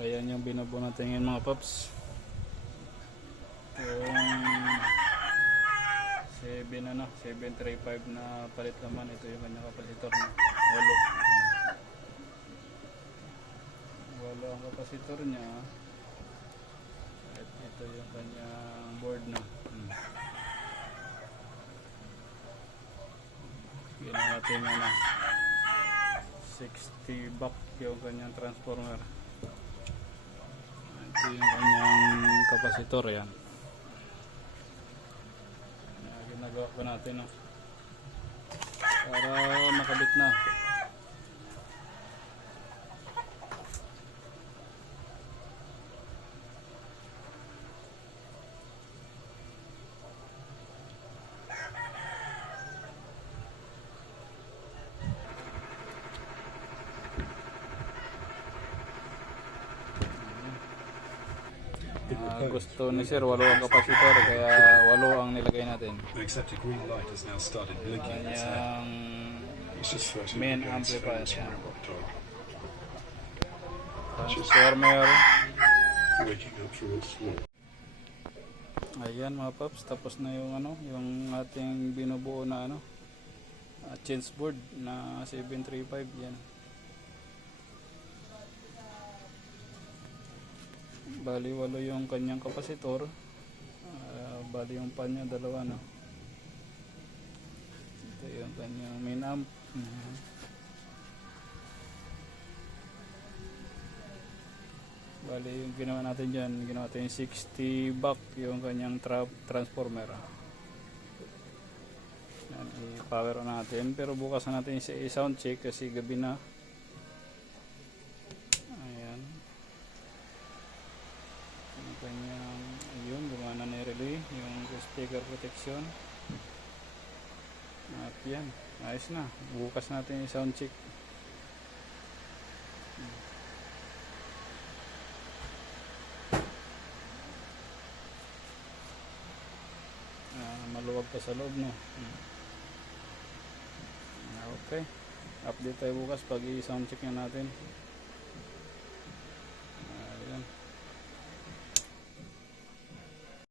Ayan yung binubuo natin ngayon mga paps. Yung 735 na palit naman. Ito yung kanyang kapasitor na 8. Walo ang kapasitor niya. At ito yung kanyang board na. Ginawa natin yun na 60 back yung kanyang transformer. Ito yung kanyang kapasitor yan. Ginagawa ko natin no? Para makabit na. Gusto ni sir 8 ang kapasitor kaya 8 ang nilagay natin. Kanyang main amplifier yan. Transformer. Ayan mga paps, tapos na yung yung ating binubuo na change board na 735 yan. Bali 8 yung kanyang kapasitor. Bali yung pan niya 2 no. Ito yung kanyang main amp. Bali yung ginawa natin dyan, ginawa natin yung 60 back yung kanyang transformer. Yan, i-power on natin, pero bukas na natin i-sound check kasi gabi na. Ayan yung kanyang, ayun, gumana na yung relay, yung speaker protection. At yan, ayos na, bukas natin i-sound check. Maluwag pa sa loob no. Okay, update tayo bukas pag i-sound check na natin.